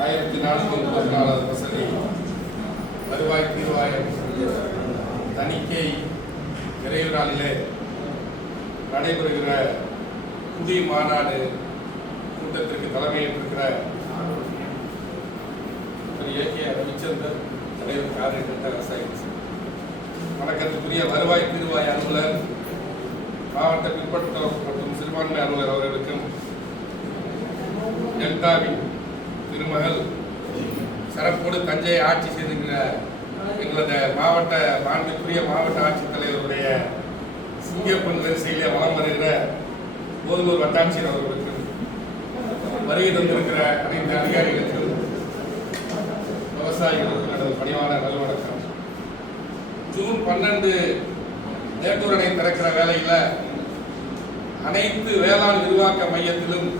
1434 வசதி வருவாய் தீர்வாயம் தணிக்கை நிறைவு நாளிலே நடைபெறுகிற குடி மாநாடு கூட்டத்திற்கு தலைமையேற்றிருக்கிற திரு ஏ.கே. ரவிச்சந்தர் தலைவர் காரியகர்த்தா விவசாயிகள் வணக்கத்துக்குரிய வருவாய் தீர்வாய அலுவலர் மாவட்ட பிற்படுத்தப்பட்ட மற்றும் சிறுபான்மை அலுவலர் அவர்களுக்கும் டெல்டாவின் திருமகள் சிறப்போடு தஞ்சையை ஆட்சி செய்திருக்கிற எங்களது மாவட்ட மாண்புக்குரிய மாவட்ட ஆட்சித்தலைவருடைய சிங்கப்பெண் வரிசையிலே வளம் வருகிற போதலூர் வட்டாட்சியர் அவர்களுக்கும் வருகை தந்திருக்கிற அனைத்து அதிகாரிகளுக்கும் விவசாயிகளுக்கும் எனது பணிவான நல்வணக்கம். ஜூன் 12 மேட்டூர் அணை திறக்கிற வேளையில் அனைத்து வேளாண் விரிவாக்க மையத்திலும்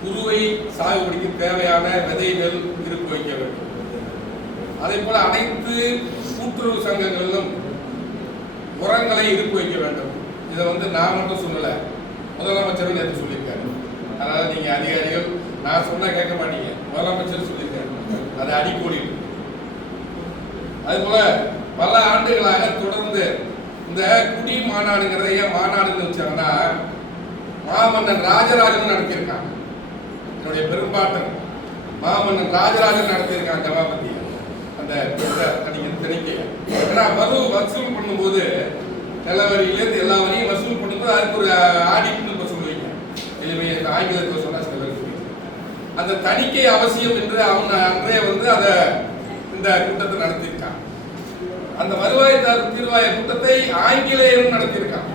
குறுவை சாகுபடிக்கு தேவையான விதை நெல் இருப்பு வைக்க வேண்டும். அதே போல அனைத்து கூட்டுறவு சங்கங்களிலும் உரங்களை இருப்பு வைக்க வேண்டும். இதை நான் மட்டும் சொல்லலை, முதலமைச்சரும் நேற்று சொல்லியிருக்காரு. அதனால நீங்க அதிகாரிகள் நான் சொன்னா கேட்க மாட்டீங்க, முதலமைச்சர் சொல்லியிருக்காரு, அது அடிக்கோடி. அது போல பல ஆண்டுகளாக தொடர்ந்து இந்த குடி மாநாடுங்கிறத ஏன் மாநாடுன்னு வச்சாங்கன்னா, மாமன்னன் ராஜராஜன் நடத்தியிருக்காங்க. என்னுடைய பெரும்பாட்டன் மாமன்னன் ராஜராஜன் நடத்தியிருக்காங்க ஜமாபதி அந்த திணைக்கையை. ஏன்னா வசூல் பண்ணும்போது நிலவரியிலேருந்து எல்லா வரையும் வசூல் பண்ணும்போது அதுக்கு ஒரு ஆடிட்னு இப்போ சொல்லுவீங்க, எளிமையை ஆங்கிலத்தில் சொன்னா சில பேர் அந்த தணிக்கை அவசியம் என்று அவங்க அன்றைய அதை இந்த கூட்டத்தை நடத்தியிருக்காங்க. அந்த வருவாய் தீர்வாய கூட்டத்தை ஆங்கிலேயரும் நடத்தியிருக்காங்க.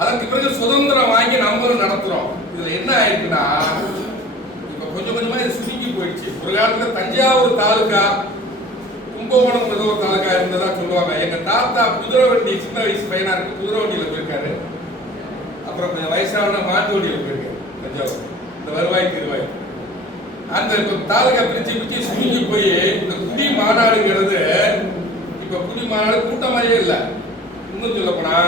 அதற்கு பிறகு சுதந்திரம் வாங்கி நம்மளும் நடத்துறோம். இதுல என்ன ஆயிருக்குன்னா, இப்ப கொஞ்சம் கொஞ்சமா இது சுருங்கி போயிடுச்சு. ஒரு காலத்துல தஞ்சாவூர் தாலுகா, கும்பகோணம் ஏதோ ஒரு தாலுகா இருந்ததா சொல்லுவாங்க. எங்க தாத்தா குதிரை வண்டி, சின்ன வயசு பையனா இருக்கு, குதிரை வண்டியில போயிருக்காரு. அப்புறம் கொஞ்சம் வயசான மாட்டு வண்டியில போயிருக்காரு தஞ்சாவூர். இந்த வருவாய் தீர்வாய் அந்த தாலுகா பிரிச்சு சுருங்கி போய் இந்த குடி மாநாடுங்கிறது இப்ப குடி மாநாடு கூட்டமாயே இல்லை. இன்னும் சொல்ல போனா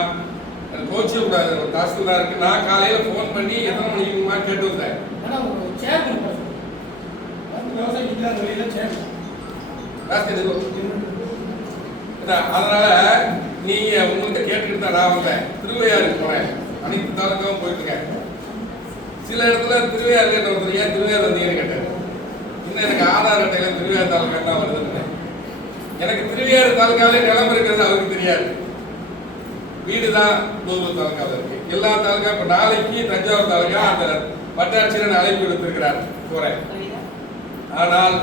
கோச்சிய கூடாது, ஒரு தாசில்தாருக்கு நான் காலையில போன் பண்ணி எத்தனை மணிக்குமா கேட்டு வந்தேன். அதனால நீங்க உங்கள்கிட்ட கேட்டுக்கிட்டு தான் நான் வந்தேன். திருவையாருக்கு போனேன், அனைத்து தாலுக்காவும் போயிட்டு இருக்கேன். சில இடத்துல திருவையாறு ஏன் திருவையாறு வந்தீங்கன்னு கேட்டேன். இன்னும் எனக்கு ஆதார் அட்டையில திருவையாறு தாலுக்கா தான் வருதுன்னு. எனக்கு திருவையாறு தாலுக்காவிலே நிலம் இருக்கிறது அவருக்கு தெரியாது. வீடுதான் போதூர் தாலுக்காவில் இருக்கு. எல்லா தாலுக்கா இப்ப நாளைக்கு தஞ்சாவூர் தாலுக்கா அந்த வட்டாட்சியர் அழைப்பு எடுத்திருக்கிறார் போறேன். ஆனால்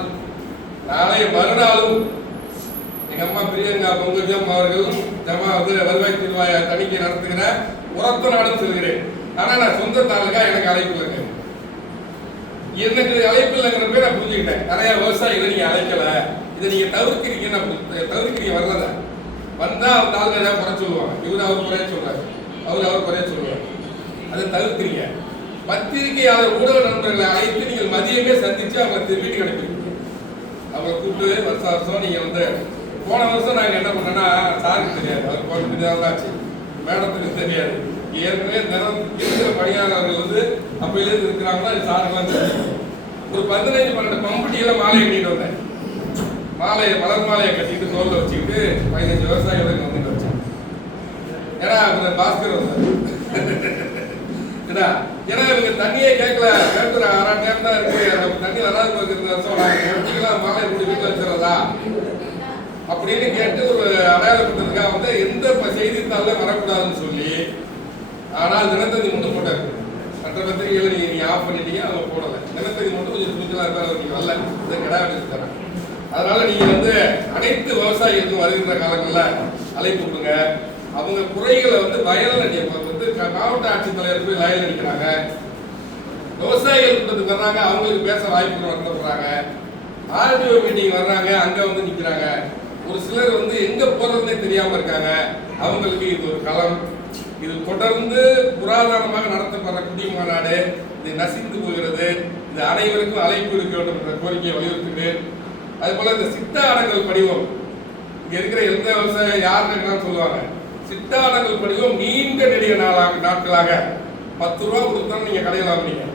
நாளை மறுநாளும் எங்க அம்மா பிரியங்கா பொங்கஜம் அவர்கள் வருவாய் தீர்வாய தணிக்கை நடத்துகிற உரத்த நாடும் சொல்கிறேன். ஆனா நான் சொந்த தாலுக்கா எனக்கு அழைப்பு இல்லைங்க. எனக்கு அழைப்பு இல்லைங்கிறப்ப நான் புரிஞ்சுக்கிட்டேன். நிறைய விவசாயிகளை நீங்க அழைக்கல, இதை நீங்க தவிர்க்கிறீங்க வர்றத வந்தா அவர் தாலுகா ஏதாவது குறை சொல்லுவாங்க, இவர் அவர் குறைய சொல்றாரு, அவர் குறைய சொல்லுவார். அதை தவிர்க்கிறீங்க. பத்திரிகையாளர் ஊடக நண்பர்களை அழைத்து நீங்கள் மதியமே சந்திச்சு அவங்க வீட்டுக்கு அனுப்பிடுவீங்க. அவங்களை கூப்பிட்டு வருஷம் நீங்க போன வருஷம் நாங்க என்ன பண்ணோம்னா, சாருக்கு தெரியாது, அவர் போன தெரியாதாச்சு, மேடத்துக்கு தெரியாது, ஏற்கனவே தினம் இருக்கிற பணியாளர்கள் அப்பையிலேருந்து இருக்கிறாங்கன்னா சாருக்கெல்லாம் தெரியும். ஒரு 15-12 பம்புட்டியெல்லாம் மாலை கட்டிட்டு வந்தேன். மலர் மாலையை கட்டிட்டு தோல்ல வச்சுக்கிட்டு 15 விவசாயிகளுக்கு வந்துட்டு வச்சேன். ஏன்னா பாஸ்கர் வந்தார். ஏன்னா இவங்க தண்ணியே கேட்கல, கேட்கிற 6 நேரம் தான் இருக்கு, அந்த தண்ணி வராது மாலை கூடி வீட்டில் வச்சுறதா அப்படின்னு கேட்டு ஒரு அடையாளப்பட்டதுக்காக எந்த செய்தித்தாள வரக்கூடாதுன்னு சொல்லி. ஆனால் தினத்தந்தி மட்டும் போட்டார். மற்ற பத்திரிகைகளை நீங்க ஆஃப் பண்ணிட்டீங்க, அவங்க போடலை. தினத்தந்தி மட்டும் கொஞ்சம் துணிச்சலா இருக்காரு, நீங்க வரல, இதை கடை வச்சு தரேன். அதனால நீங்க அனைத்து விவசாயிகளுக்கும் வருகின்ற காலங்களில் அழைப்பு கொடுங்க. அவங்க குறைகளை வயலில் மாவட்ட ஆட்சித்தலைவர் போய் லைன் அடிக்கிறாங்க, விவசாயிகள் கூட்டத்துக்கு வர்றாங்க, அவங்களுக்கு பேச வாய்ப்பு நடத்தப்படுறாங்க, ஆர்டிஓ மீட்டிங் வர்றாங்க, அங்க நிற்கிறாங்க. ஒரு சிலர் எங்க போறதுன்னே தெரியாம இருக்காங்க. அவங்களுக்கு இது ஒரு களம். இது தொடர்ந்து புராதனமாக நடத்தப்படுற குடி மாநாடு இது நசிந்து போகிறது. இது அனைவருக்கும் அழைப்பு எடுக்க வேண்டும் என்ற கோரிக்கையை வலியுறுத்துகிறேன். அது போல இந்த சித்தாடங்கள் படிவம், இங்க இருக்கிற எந்த விவசாயம் யாருன்னு சொல்லுவாங்க, சித்தாடங்கள் படிவம் நீண்ட நெடிய நாட்களாக 10 ரூபா கொடுத்தா நீங்க கடையில் வாங்குறீங்க.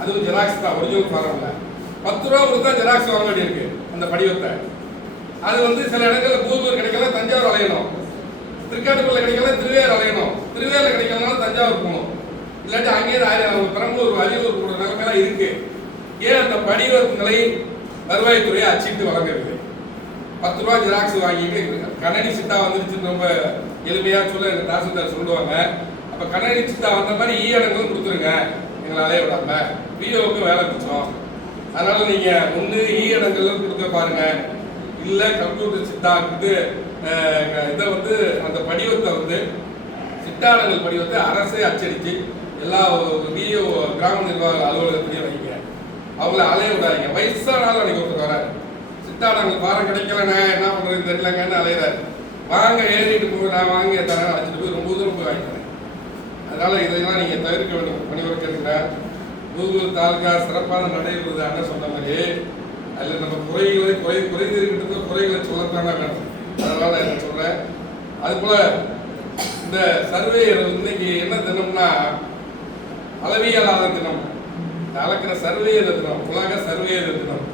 அதுவும் ஜெராக்ஸ் தான், ஒரிஜினல் ஃபார்ம் இல்லை. 10 ரூபா கொடுத்தா ஜெராக்ஸ் வாங்க வேண்டியிருக்கு அந்த படிவத்தை. அது வந்து சில இடங்கள்ல கூகுள் கிடைக்கல, தஞ்சாவூர் அலையணும். திருக்காட்டுக்குள்ள கிடைக்கல, திருவேர் அலையணும். திருவேர்ல கிடைக்கலனால தஞ்சாவூர் போகணும். இல்லாட்டி அங்கேயே பெரம்பலூர், அரியலூர் போடுற நிலைமையெல்லாம் இருக்கு. ஏன் அந்த படிவங்களை வருவாய்த்துறையை அச்சிட்டு வழங்குறது? 10 ரூபா ஜெராக்ஸ் வாங்கிட்டு கணனி சிட்டா வந்துருச்சுன்னு ரொம்ப எளிமையா சொல்ல எங்க தாசில்தார் சொல்லுவாங்க. அப்ப கணனி சிட்டா வந்த மாதிரி ஈயடங்களும் கொடுத்துருங்க, எங்களை அலைய விடாம. பிஓவுக்கு வேலை மிச்சம். அதனால நீங்க ஒன்று ஈயடங்களும் கொடுக்க பாருங்க, இல்ல கம்ப்யூட்டர் சிட்டா இதை வந்து அந்த படிவத்தை வந்து சிட்டாடங்கள் படிவத்தை அரசே அச்சடிச்சு எல்லா பிஓ கிராம நிர்வாக அலுவலகத்திலையும் வைங்க. அவங்கள அலைய விடாதீங்க. வயசானாலும் அன்னைக்கு ஒருத்தர் வராரு, சிட்டாடங்கள் பாரம் கிடைக்கலண்ணே, என்ன பண்றது தெரியலங்கன்னு அலையிறாரு. வாங்க எழுதிட்டு போய் நான் வாங்கி தரேன், அழைச்சிட்டு போய் ரொம்ப தூரம் போய் வாங்கி தரேன். அதனால இதெல்லாம் நீங்க தவிர்க்க வேண்டும். பணிவரை கேட்கிறேன். கூகுள் தாலுகா சிறப்பான நடைபெறுவது அண்ணன் சொன்ன மாதிரி அதில் நம்ம குறைந்திருக்கின்ற குறைகளை சொல்லத்தானே வேணும். அதனால என்ன சொல்றேன், அது போல இந்த சர்வேயர் இன்னைக்கு என்ன தினம்னா அளவியலாளர் தினம், அளக்கிற சர்வேயர் தினம், உலக சர்வேயர் தினம்.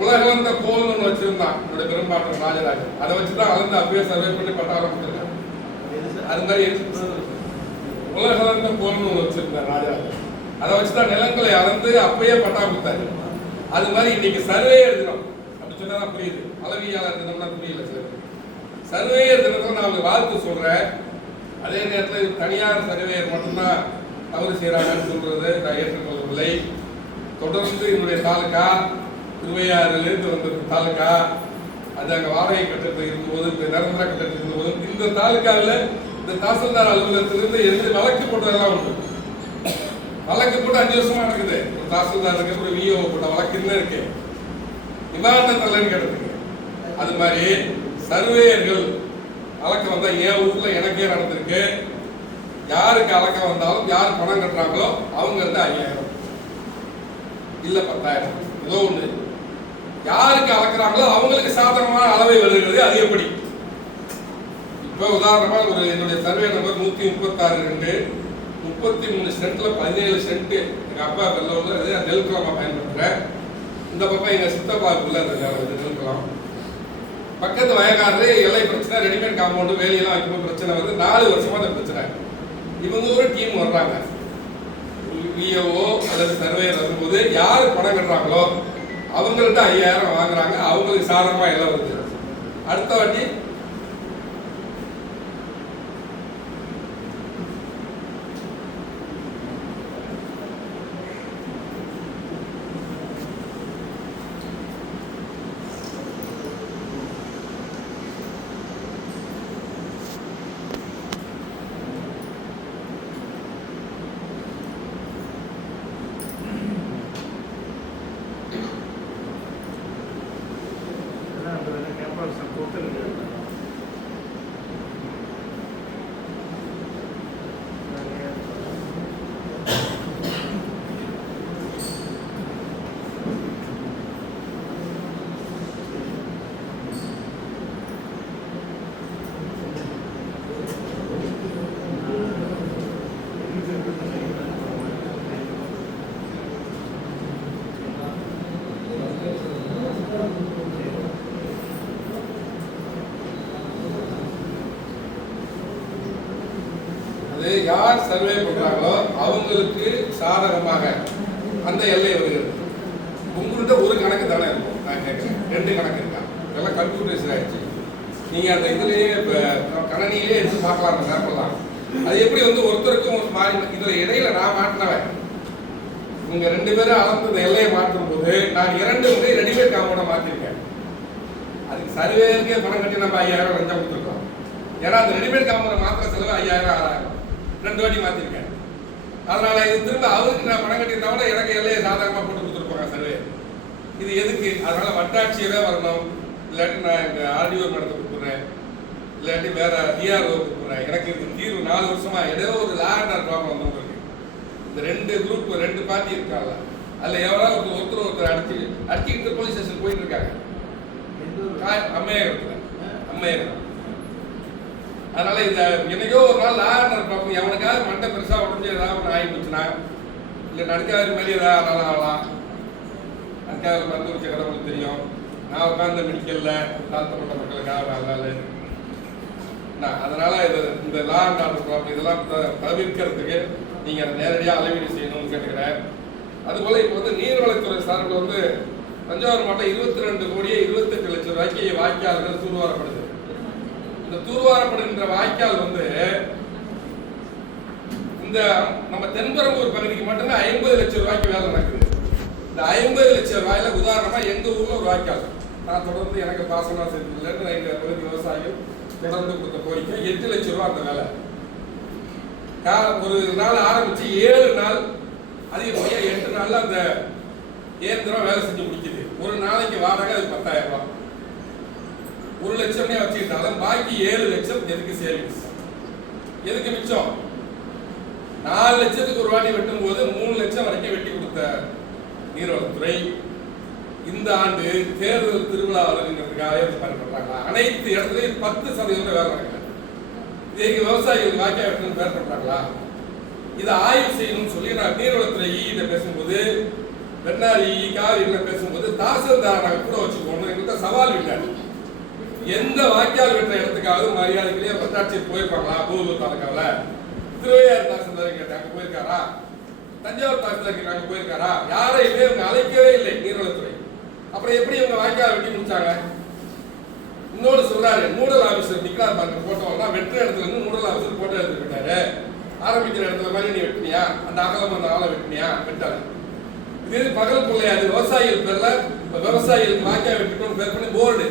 உலகளந்த கோல்னு ஒன்று வச்சிருந்தான் என்னுடைய பெரும்பாட்டன் ராஜராஜன். அதை வச்சுதான் அளந்து அப்பயே சர்வே பண்ணி பட்டாளம் கொடுத்துருக்காங்க. அது மாதிரி உலகளந்த கோல்னு ஒன்று வச்சிருந்தார் ராஜராஜன். அதை வச்சுதான் நிலங்களை அளந்து அப்பயே பட்டா கொடுத்தாரு. அது மாதிரி இன்னைக்கு சர்வேயர் தினம் அப்படி சொன்னா புரியுது, அளவியாளர் தினம்னா புரியல. சர்வேயர் தினத்தில் நான் வாழ்த்து சொல்றேன். அதே நேரத்தில் தனியார் சர்வேயர் மட்டும்தான் தவறு செய்யறாங்கன்னு சொல்றது நான் ஏற்றுக்கொள்ளவில்லை. தொடர்ந்து என்னுடைய தாலுகா திருவையாறிலிருந்து வந்த தாலுகா, அது அங்கே வாடகை கட்டத்தில் இருக்கும்போது, நிரந்தர கட்டத்தில் இருக்கும்போது, இந்த தாலுகாவில் இந்த தாசில்தார் அலுவலகத்திலிருந்து எந்த வழக்கு போட்டதெல்லாம் உண்டு. வழக்கு போட்டு 5 வருஷமா நடக்குது. ஒரு தாசில்தார் இருக்கு, ஒரு விஓ போட்ட வழக்குன்னு இருக்கு, நிவாரணம் தரலன்னு கேட்டதுக்கு. அது மாதிரி சர்வேயர்கள் வழக்கம் வந்தா என் ஊர்ல எனக்கே நடந்திருக்கு. யாருக்கு அலக்கம் வந்தாலும் யார் பணம் கட்டுறாங்களோ அவங்க வந்து 5000 இல்ல 10,000 ஏதோ ஒண்ணு. யாருக்கு அளக்குறாங்களோ அவங்களுக்கு சாதகமான அளவை வருகிறது. அது எப்படி? இப்ப உதாரணமா ஒரு என்னுடைய சர்வே நம்பர் 136 33 சென்ட்ல 17 சென்ட் எங்க அப்பா வெள்ளூர்ல நெல்குளமா பயன்படுத்துறேன். இந்த பக்கம் எங்க சித்தப்பாக்குள்ள நெல்குளம். பக்கத்து வயக்காடு எல்லை பிரச்சனை, ரெடிமேட் காம்பவுண்டு வேலையெல்லாம் வைக்கும்போது பிரச்சனை வந்து 4 வருஷமா அந்த பிரச்சனை. இவங்க ஒரு டீம் வர்றாங்க, விஓஓ அல்லது சர்வேயர் வரும்போது யார் பணம் கட்டுறாங்களோ அவங்கள்ட்ட 5000 வாங்குறாங்க. அவங்களுக்கு சாதகமா எல்லாம் வருது. அடுத்த வாட்டி யார் சர்வே பண்றாங்களோ அவங்களுக்கு சாதகமாக அந்த எல்லை வருகிறது. உங்கள்கிட்ட ஒரு கணக்கு தானே இருக்கும், நான் கேட்கிறேன் 2 கணக்கு இருக்கா? இதெல்லாம் கம்ப்யூட்டரைஸ் ஆயிடுச்சு. நீங்க அந்த இதுலயே கணனியிலே எடுத்து பார்க்கலாம், மேப்பெல்லாம். அது எப்படி வந்து ஒருத்தருக்கும் மாறி இதுல இடையில நான் மாட்டினவன். நீங்க 2 பேரும் அளந்து இந்த எல்லையை மாற்றும் போது நான் 2 முறை ரெடிமேட் காம்பவுண்டை மாத்திருக்கேன். அதுக்கு சர்வேக்கே பணம் கட்டி நம்ம 5000 லஞ்சம் கொடுத்துருக்கோம். ஏன்னா அந்த ரெடிமேட் காம்பவுண்டை மாத்திர செலவு 5000 6000 2 வாட்டி மாத்திருக்கேன். அதனால இது திரும்ப அவருக்கு நான் பணம் கட்டியிருந்தா எனக்கு எல்லையை சாதாரணமா போட்டு கொடுத்துருப்பாங்க சர்வே. இது எதுக்கு? அதனால வட்டாட்சியரே வரணும், இல்லாட்டி நான் எங்க ஆர்டிஓ மேடத்தை கொடுக்குறேன், இல்லாட்டி வேற டிஆர்ஓ கொடுக்குறேன். எனக்கு இதுக்கு தீர்வு 4 வருஷமா ஏதோ ஒரு லேண்ட் ப்ராப்ளம் வந்துருக்கு. இந்த 2 குரூப் 2 பார்ட்டி இருக்காங்க. அதுல எவ்வளவு ஒருத்தர் அடிச்சுக்கிட்டு போலீஸ் ஸ்டேஷன் போயிட்டு இருக்காங்க. அம்மையகத்துல. அதனால இந்த என்னைக்கோ ஒரு நாள் லேண்ட் ப்ராப்ளம் எவனுக்காவது மண்டை பெருசா உடஞ்சு ஏதாவது ஒன்று ஆகி போச்சுன்னா, இல்லை நடுக்காத மாதிரி ஏதாவது ஆகலாம். வாய்க்கால் மருந்து வச்ச கதை உங்களுக்கு தெரியும். நான் உட்கார்ந்த மெடிக்கல்ல தாழ்த்தப்பட்ட மக்களுக்காக அதனால இது இந்த லா அண்ட் ஆர்டர் ப்ராப்ளம் இதெல்லாம் தவிர்க்கிறதுக்கு நீங்க அதை நேரடியாக அளவீடு செய்யணும்னு கேட்டுக்கிறேன். அதுபோல இப்போ வந்து நீர்வளத்துறை சார்பில் வந்து தஞ்சாவூர் மாவட்டம் 22 கோடியே 28 லட்சம் ரூபாய்க்கு வாய்க்கால்கள் தூர்வாரப்படுது. இந்த தூர்வாரப்படுகின்ற வாய்க்கால் வந்து இந்த நம்ம தென்பெரம்பூர் பகுதிக்கு மட்டுமே 50 லட்சம் ரூபாய்க்கு வேலை நடக்குது. இந்த 50 லட்சம் ரூபாயில உதாரணமா எங்க ஊர்ல ஒரு வாய்க்கால் நான் தொடர்ந்து எனக்கு பாசனம் செஞ்சதுல எங்க பகுதி விவசாயிகள் தொடர்ந்து கொடுத்த கோரிக்கை 8 லட்சம் ரூபாய் அந்த வேலை. ஒரு நாள் ஆரம்பிச்சு 7 நாள் அதிகப்படியா 8 நாள்ல அந்த இயந்திரம் வேலை செஞ்சு முடிக்குது. ஒரு நாளைக்கு வாடகை அது 10,000 ரூபாய். 1 லட்சமே வச்சுக்கிட்டாலும் பாக்கி 7 லட்சம் எதுக்கு சேவிங்ஸ், எதுக்கு மிச்சம்? 4 லட்சத்துக்கு ஒரு வாட்டி வெட்டும் போது 3 லட்சம் வரைக்கும் வெட்டி கொடுத்த நீர்வளத்துறை இந்த ஆண்டு தேர்தல் திருவிழா வருங்கிறதுக்காக பண்றாங்களா? அனைத்து இடத்துலையும் 10% வேலை நடக்கல. இதுக்கு விவசாயிகளுக்கு வாய்க்கால் வெட்டணும் பேர் பண்றாங்களா? இதை ஆய்வு செய்யணும்னு சொல்லி நான் நீர்வளத்துறை இ பேசும்போது வெண்ணாரி காவிரியில பேசும்போது தாசில்தார் நாங்கள் கூட வச்சுக்கோணும். எங்கள்கிட்ட சவால் இல்லை. எந்த வாய்க்கால் வெட்டுற இடத்துக்காவது மரியாதைக்குரிய பட்டாட்சியர் போயிருப்பாங்களா? பூலூர் தாலுக்காவில் திருவையாறு தாசில்தார் கேட்டாங்க போயிருக்காரா? தஞ்சாவூர் தாசில்தார் நாங்கள் போயிருக்காரா? யாரையுமே இவங்க அழைக்கவே இல்லை நீர்வளத்துறை. அப்புறம் எப்படி இவங்க வாய்க்கால் வெட்டி முடிச்சாங்க? இன்னொரு சொல்றாரு, நூடல் ஆபீசர் நிக்கிறார் பாருங்க போட்டோம்னா வெட்டுற இடத்துல இருந்து நூடல் ஆபீசர் போட்டோ எடுத்து விட்டாரு. ஆரம்பிக்கிற இடத்துல மாதிரி நீ வெட்டினியா? அந்த அகலம் அந்த ஆளை வெட்டினியா? வெட்டாரு. இது பகல் கொள்ளையாது. விவசாயிகள் பேர்ல விவசாயிகளுக்கு வாய்க்கால் வெட்டிட்டோம்னு பேர் பண்ணி போர்டு,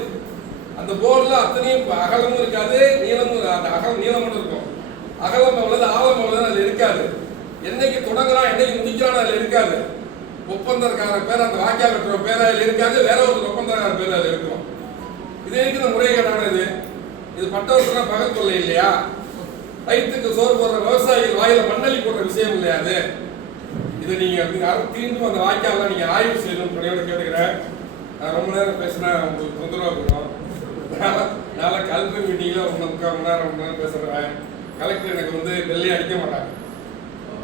அந்த போர்டுல அத்தனையும் அகலமும் இருக்காது, நீளமும். அந்த அகலம் நீளமும் இருக்கும், அகலம் அவ்வளவு ஆழம் அவ்வளவு அதுல இருக்காது. என்னைக்கு தொடங்குறான் என்னைக்கு முடிக்கிறான் அதுல இருக்காது. ஒப்பந்தக்கார பேர் அந்த வாய்க்கால் வெட்டுற பேர் அதுல இருக்காது, வேற ஒரு ஒப்பந்தக்கார பேர் அதுல இருக்கும். இது இருக்கிற முறைகேடான இது பட்டவர்னா பகல் கொள்ளை இல்லையா? வயிற்றுக்கு சோறு போடுற விவசாயிகள் வாயில மண்ணலி போடுற விஷயம் இல்லையா? அது இதை நீங்க தீண்டும் அந்த வாய்க்காலாம் நீங்க ஆய்வு செய்யணும் பணியோட கேட்டுக்கிறேன். நான் ரொம்ப நேரம் பேசினா உங்களுக்கு தொந்தரவா இருக்கும். நாளை கலெக்டர் மீட்டிங்ல 3/4 மணி நேரம் பேசுறேன். கலெக்டர் எனக்கு வந்து வெள்ளை அடிக்க மாட்டாங்க,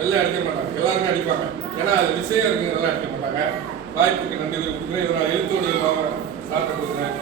எல்லாருமே அடிப்பாங்க. ஏன்னா அது விஷயம் இருக்குங்கிறதெல்லாம் அடிக்க மாட்டாங்க. வாய்ப்புக்கு நன்றி கொடுக்குறேன். இதை நான் எழுத்தோடைய சாப்பிட்டு கொடுக்குறேன்.